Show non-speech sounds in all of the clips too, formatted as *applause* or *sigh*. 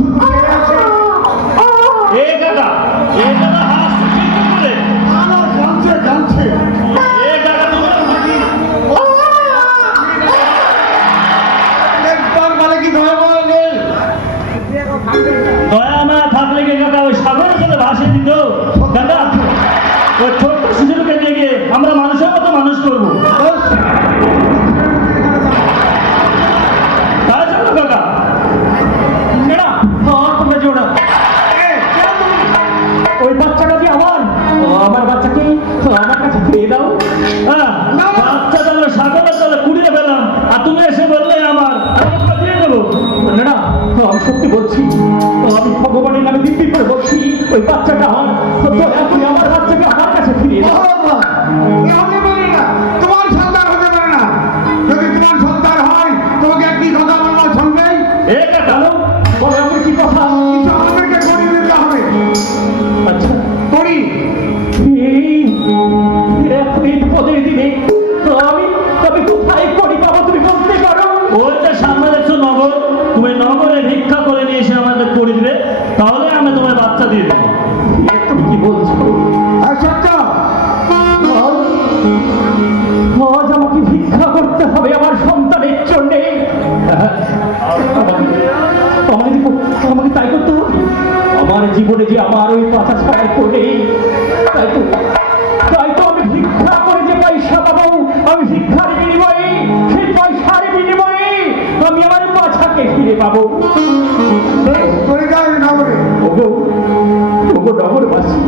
Oh! উত্তর আমাকে আমাকে তাই করতে হবে আমার জীবনে যে আমার ওই পাঁচা ছায়ের তো নেই তাই তো তাই তো আমি ভিক্ষা করে যে পয়সা পাবো আমি ভিক্ষার বিনিময়ে সেই পয়সার বিনিময়ে আমি আমার পাছাকে ফিরে পাবো নগরে ওগো ওগো নগরবাসী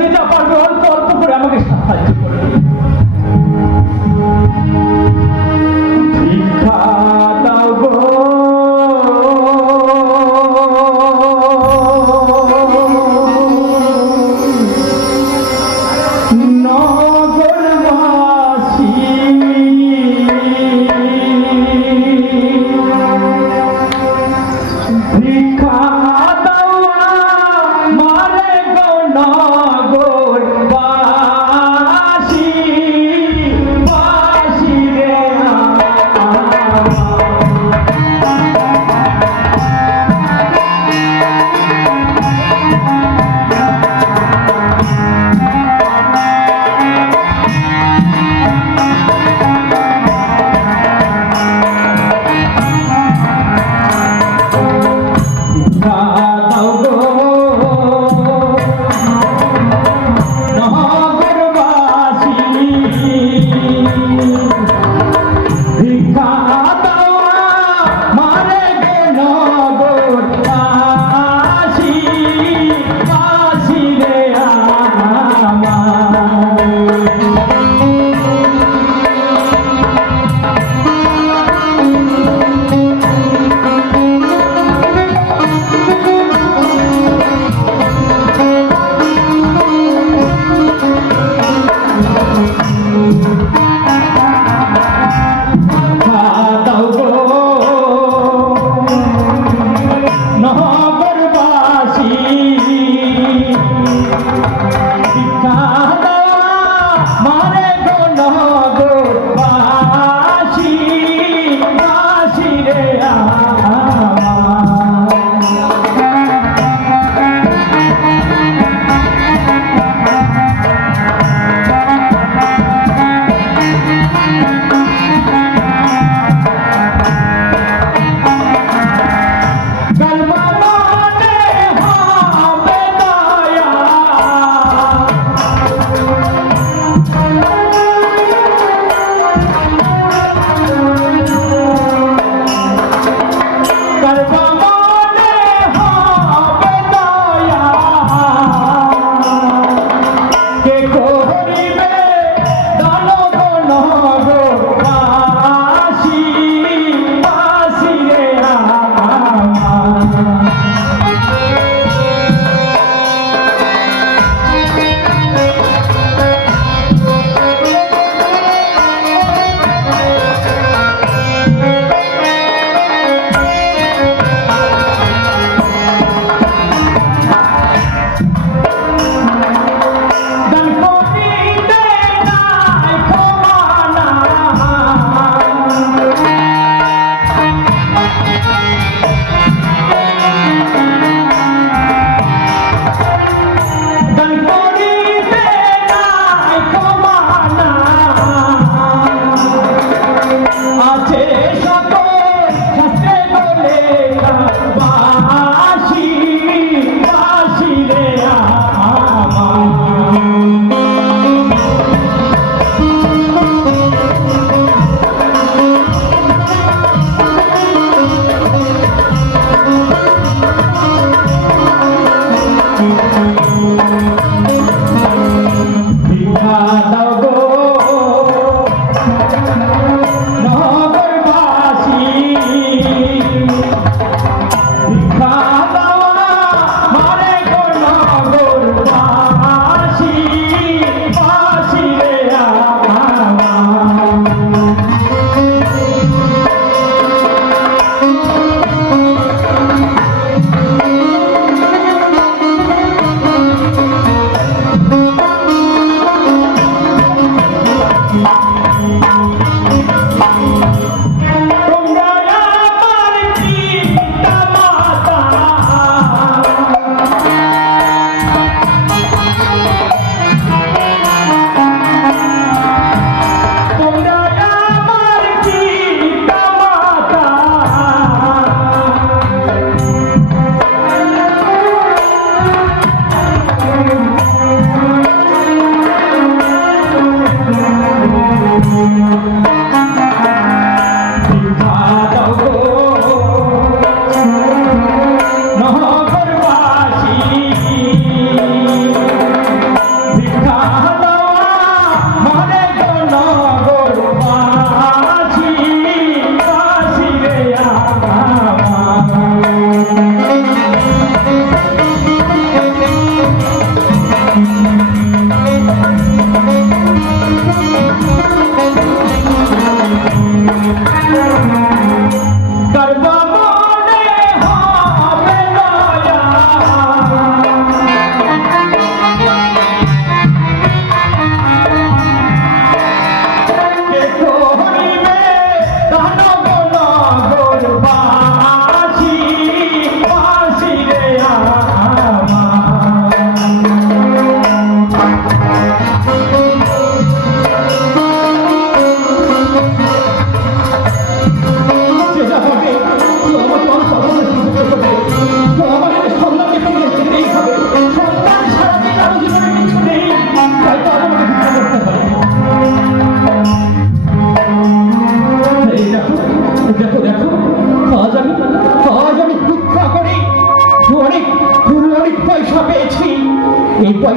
জিতা পারবে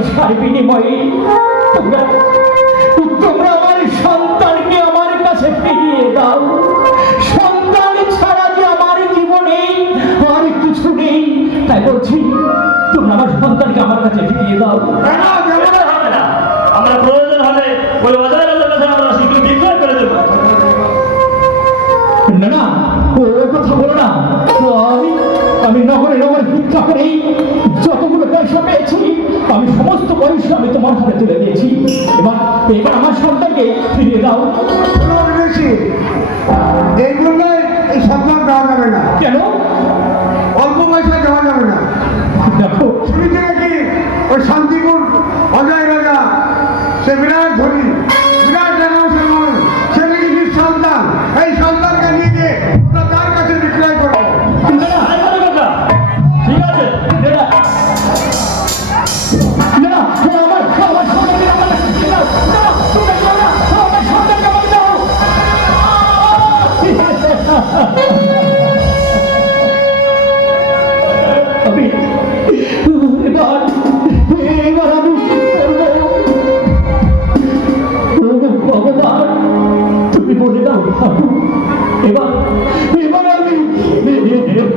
পয়সার বিনিময়ে তোমরা তোমরা আমার সন্তানকে আমার কাছে ফিরিয়ে দাও। সন্তান ছাড়া যে আমার জীবনে আর কিছু নেই তাই বলছি তোমরা আমার সন্তানকে আমার কাছে ফিরিয়ে দাও। আমরা প্রয়োজন হলে ওই অজয় কাছে আমরা সেগুলো বিক্রয় করে দেবো। না না ও ও কথা বলো না। আমি আমি নগরে নগরে ভিক্ষা করেই আমি সমস্ত পয়সা আমি তোমার হাতে তুলে দিয়েছি। এবার এবার আমার সন্তানকে ফিরিয়ে দাও। বিদেশি এই সন্তান দেওয়া যাবে না। কেন? অল্প পয়সা দেওয়া যাবে না। দেখো। শুনেছি নাকি ওই শান্তিপুর অজয় রাজা সে বিরাট ধনী।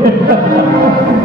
Obrigado. *laughs*